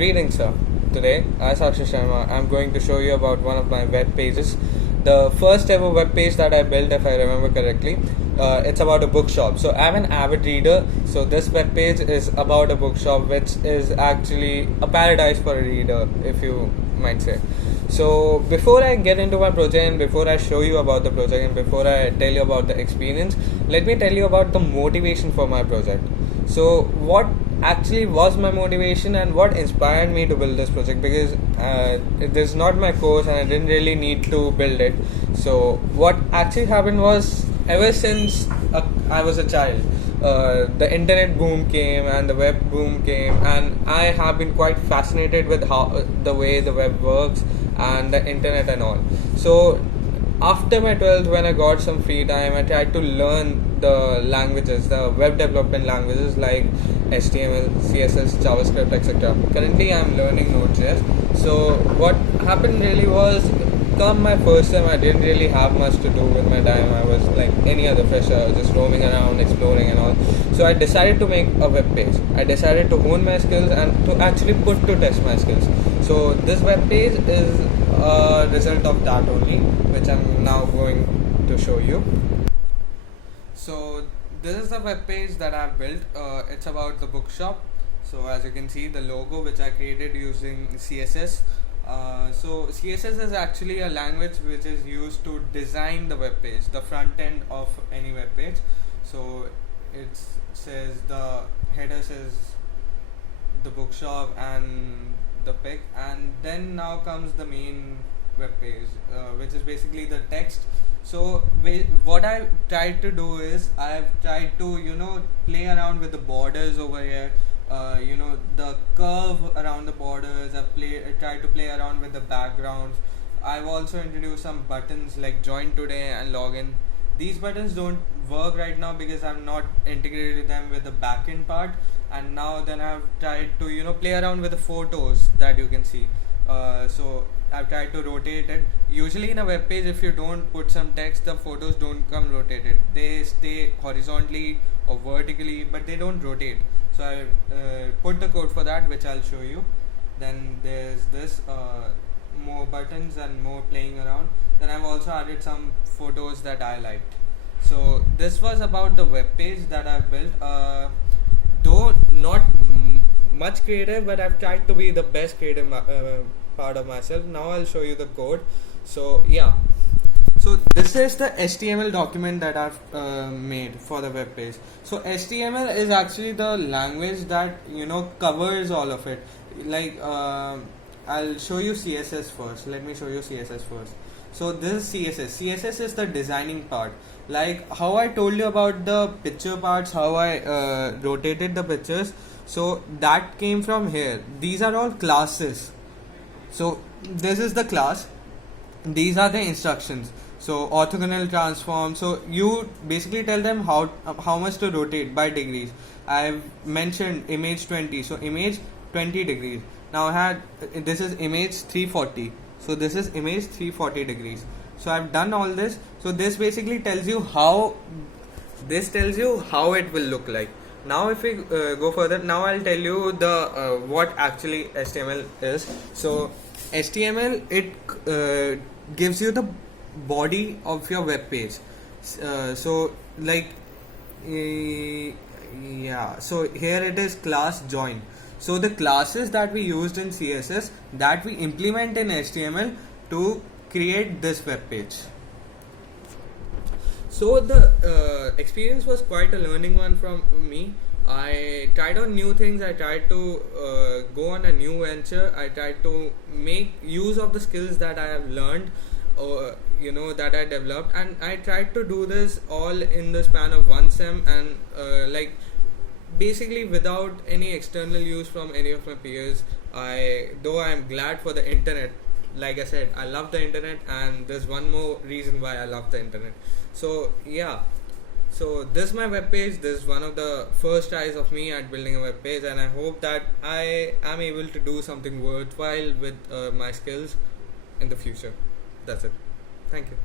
Greetings, sir. Today, I, Sakshya Sharma, I'm going to show you about one of my web pages. The first ever web page that I built, if I remember correctly, it's about a bookshop. So I'm an avid reader. So this web page is about a bookshop, which is actually a paradise for a reader, if you might say. So before I get into my project and before I show you about the project and before I tell you about the experience, let me tell you about the motivation for my project. So what actually was my motivation and what inspired me to build this project, because this is not my course and I didn't really need to build it. So what actually happened was, ever since I was a child, the internet boom came and the web boom came, and I have been quite fascinated with how the way the web works and the internet and all. So after my 12th, when I got some free time, I tried to learn the languages, the web development languages like HTML, CSS, JavaScript, etc. Currently, I'm learning Node.js. So what happened really was, come my first time, I didn't really have much to do with my time. I was like any other fresher, just roaming around, exploring and all. So I decided to make a web page. I decided to hone my skills and to actually put to test my skills. So this web page is a result of that only, which I'm now going to show you. So this is the web page that I've built. It's about the bookshop. So as you can see, the logo which I created using CSS. So CSS is actually a language which is used to design the web page, the front end of any web page. So it says, the header says the bookshop and the pic, and then now comes the main web page, which is basically the text. So what I tried to do is, I've tried to play around with the borders over here, the curve around the borders. I tried to play around with the backgrounds. I've also introduced some buttons like join today and login. These buttons don't work right now because I'm not integrated them with the backend part, and now then I've tried to play around with the photos that you can see. So I've tried to rotate it. Usually in a web page, if you don't put some text, the photos don't come rotated. They stay horizontally or vertically, but they don't rotate. So I put the code for that, which I'll show you. Then there's this, more buttons and more playing around. Then I've also added some photos that I liked. So this was about the web page that I've built. Though not much creative, but I've tried to be the best creative part of myself. Now I'll show you the code. So yeah, so this is the HTML document that I've made for the web page. So HTML is actually the language that covers all of it. Like I'll show you CSS first. Let me show you CSS first. So this is CSS. CSS is the designing part. Like how I told you about the picture parts, how I rotated the pictures. So that came from here. These are all classes. So this is the class. These are the instructions. So orthogonal transform. So you basically tell them how much to rotate by degrees. I've mentioned image 20. So image 20 degrees. Now I had this is image 340. So this is image 340 degrees. So I've done all this. So this basically tells you how it will look like. Now if we go further, now I'll tell you the what actually HTML is. So HTML, it gives you the body of your web page. So like yeah, so here it is class join. So the classes that we used in CSS, that we implement in HTML to create this web page. So the experience was quite a learning one from me. I tried on new things. I tried to go on a new venture. I tried to make use of the skills that I have learned, that I developed, and I tried to do this all in the span of one sem, and basically without any external use from any of my peers. Though I'm glad for the internet. Like I said, I love the internet, and there's one more reason why I love the internet. So yeah, so this is my web page. This is one of the first tries of me at building a web page, and I hope that I am able to do something worthwhile with my skills in the future. That's it. Thank you.